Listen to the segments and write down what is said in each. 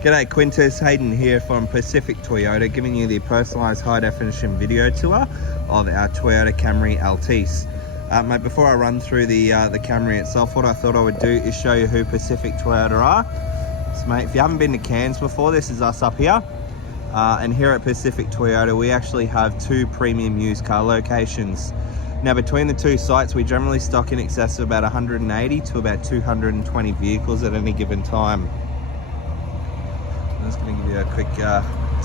G'day Quintus, Hayden here from Pacific Toyota, giving you the personalised high definition video tour of our Toyota Camry Altis. Mate, before I run through the Camry itself, what I thought I would do is show you who Pacific Toyota are. So mate, if you haven't been to Cairns before, this is us up here. And here at Pacific Toyota, we actually have 2 premium used car locations. Now between the 2 sites, we generally stock in excess of about 180 to about 220 vehicles at any given time. I'm just going to give you a quick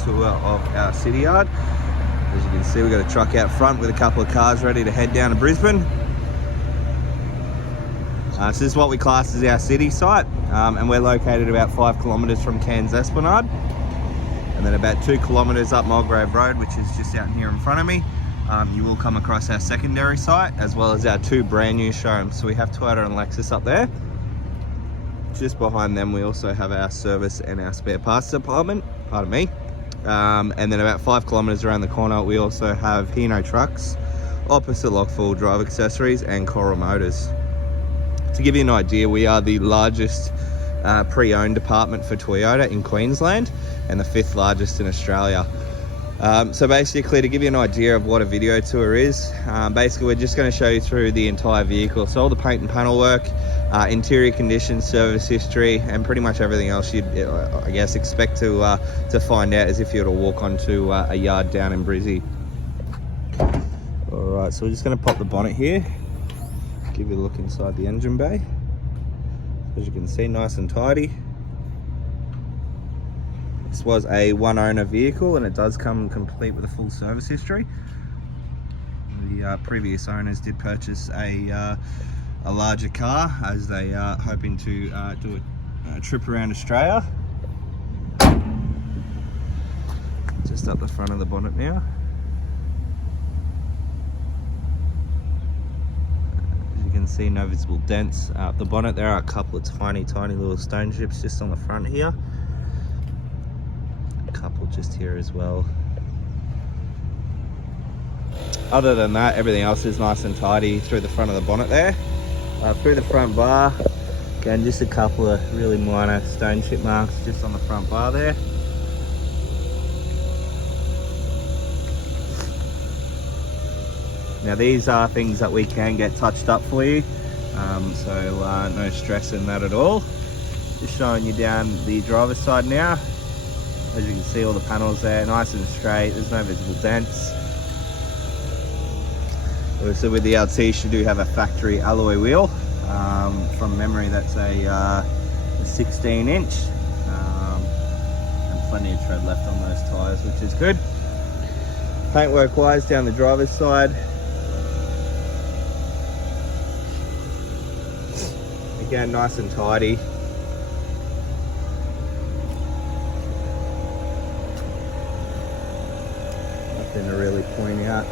tour of our city yard. As you can see, we've got a truck out front with a couple of cars ready to head down to Brisbane. So this is what we class as our city site, and we're located about 5 kilometres from Cairns Esplanade, and then about 2 kilometres up Mulgrave Road, which is just out here in front of me. You will come across our secondary site as well as our 2 brand new showrooms. So we have Toyota and Lexus up there. Just behind them we also have our service and our spare parts department, pardon me. And then about 5 kilometres around the corner we also have Hino Trucks, Opposite Lock Full Drive Accessories and Coral Motors. To give you an idea, we are the largest pre-owned department for Toyota in Queensland and the 5th largest in Australia. So basically, to give you an idea of what a video tour is, basically we're just going to show you through the entire vehicle. So all the paint and panel work, interior conditions, service history, and pretty much everything else you'd, I guess, expect to find out as if you were to walk onto a yard down in Brizzy. Alright, so we're just going to pop the bonnet here, give you a look inside the engine bay. As you can see, nice and tidy. This was a 1-owner vehicle and it does come complete with a full service history. The previous owners did purchase a larger car as they are hoping to do a trip around Australia. Just up the front of the bonnet now. As you can see, no visible dents. Up the bonnet there are a couple of tiny little stone chips just on the front here. Couple just here as well. Other than that, everything else is nice and tidy through the front of the bonnet there. Through the front bar, again, just a couple of really minor stone chip marks just on the front bar there. Now these are things that we can get touched up for you, so no stress in that at all. Just showing you down the driver's side now. As you can see, all the panels there, nice and straight, there's no visible dents. Obviously with the Altis you do have a factory alloy wheel. From memory that's a 16 inch, and plenty of tread left on those tyres, which is good. Paintwork wise, down the driver's side, again nice and tidy. Nothing to really point out.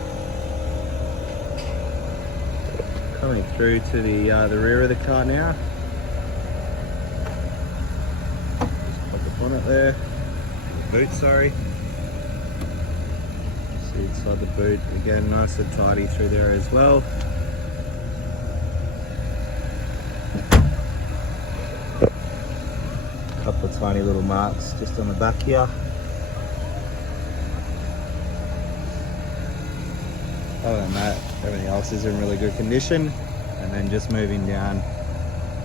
Coming through to the rear of the car now. Just pop the bonnet there. The boot, sorry. See inside the boot, again nice and tidy through there as well. A couple of tiny little marks just on the back here. Other than that, everything else is in really good condition. And then just moving down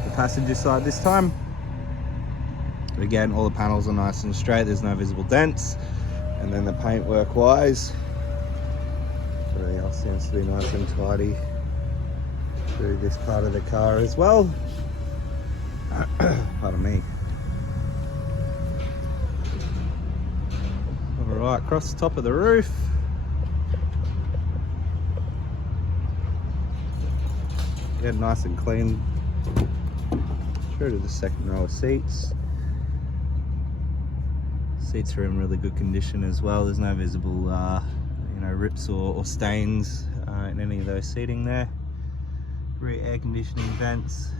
the passenger side this time. But again, all the panels are nice and straight, there's no visible dents. And then the paintwork wise, everything else seems to be nice and tidy through this part of the car as well. Pardon me. Alright, across the top of the roof. Yeah, nice and clean. Through to the second row of seats. Seats are in really good condition as well. There's no visible, rips or stains in any of those seating there. Rear air conditioning vents.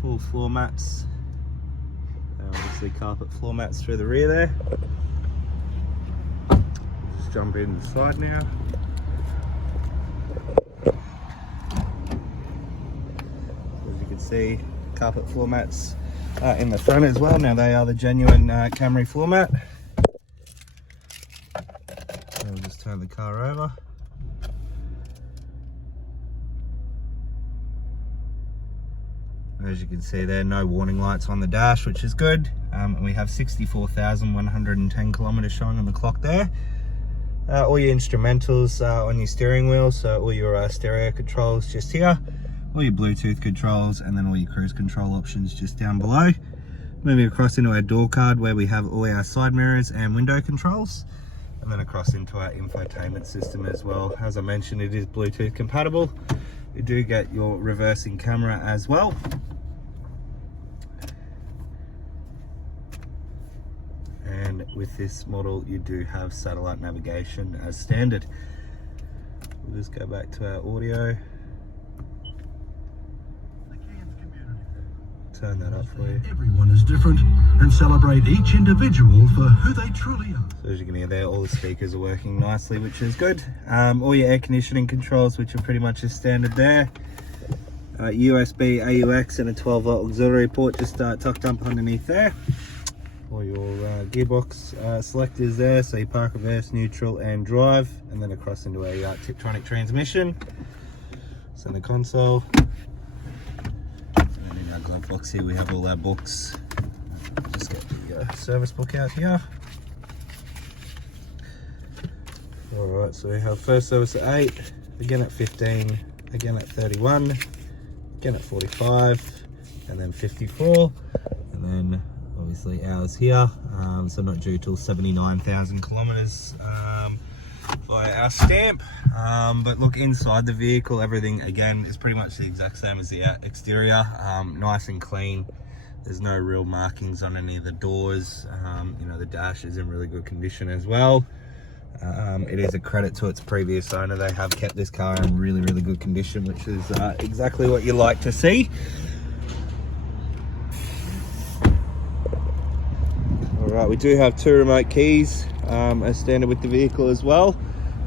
Full floor mats. Obviously carpet floor mats through the rear there. Just jump in the side now. As you can see, carpet floor mats in the front as well. Now they are the genuine Camry floor mat. So we'll just turn the car over. As you can see there, no warning lights on the dash, which is good. And we have 64,110 kilometers showing on the clock there. All your instrumentals on your steering wheel, so all your stereo controls just here, all your Bluetooth controls, and then all your cruise control options just down below. Moving across into our door card where we have all our side mirrors and window controls, and then across into our infotainment system as well. As I mentioned, it is Bluetooth compatible. You do get your reversing camera as well. And with this model, you do have satellite navigation as standard. We'll just go back to our audio. Turn that up for you. Everyone is different and celebrate each individual for who they truly are. So as you can hear there, all the speakers are working nicely, which is good. All your air conditioning controls, which are pretty much as standard there. USB, AUX, and a 12-volt auxiliary port just tucked up underneath there. All your gearbox selectors there, so you park, reverse, neutral, and drive, and then across into a Tiptronic transmission. So in the console, and in our glove box here, we have all our books. Just get the service book out here. All right, so we have first service at 8, again at 15, again at 31, again at 45, and then 54, and then obviously ours here, so not due till 79,000 kilometers via our stamp. But look, inside the vehicle, everything again is pretty much the exact same as the exterior. Nice and clean. There's no real markings on any of the doors. You know, the dash is in really good condition as well. It is a credit to its previous owner. They have kept this car in really, really good condition, which is exactly what you like to see. Alright, we do have 2 remote keys as standard with the vehicle as well.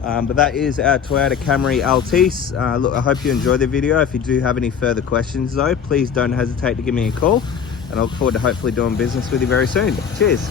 But that is our Toyota Camry Altis. Look, I hope you enjoyed the video. If you do have any further questions though, please don't hesitate to give me a call. And I look forward to hopefully doing business with you very soon. Cheers.